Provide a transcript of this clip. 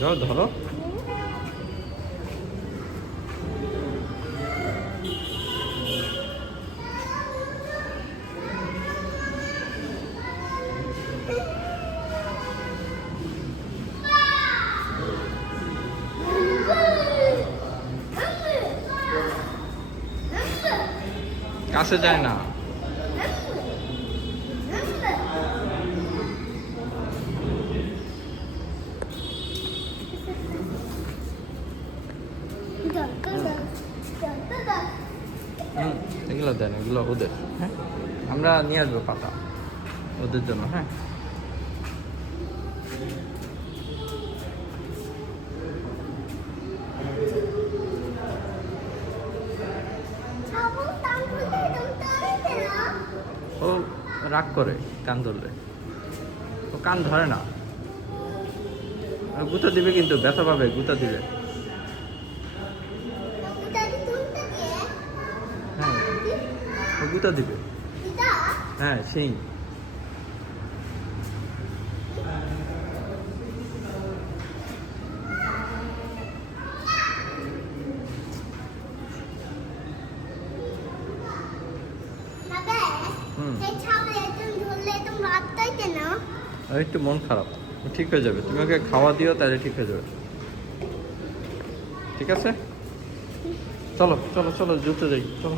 যাও ধরো। কাছে যায় না। এগুলো দেন, এগুলো ওদের। হ্যাঁ, আমরা নিয়ে আসবো পাতা ওদের জন্য। হ্যাঁ, ও রাগ করে কান ধরলে, ও কান ধরে না। গুঁতা দিবে কিন্তু, ব্যথা পাবে, গুঁতা দিবে। হ্যাঁ, ও গুঁতা দিবে। হ্যাঁ, সেই একটু মন খারাপ, ঠিক হয়ে যাবে। তুমি ওকে খাওয়া দিও, তাহলে ঠিক হয়ে যাবে। ঠিক আছে, চলো চলো চলো, জুতো যাই, চলো।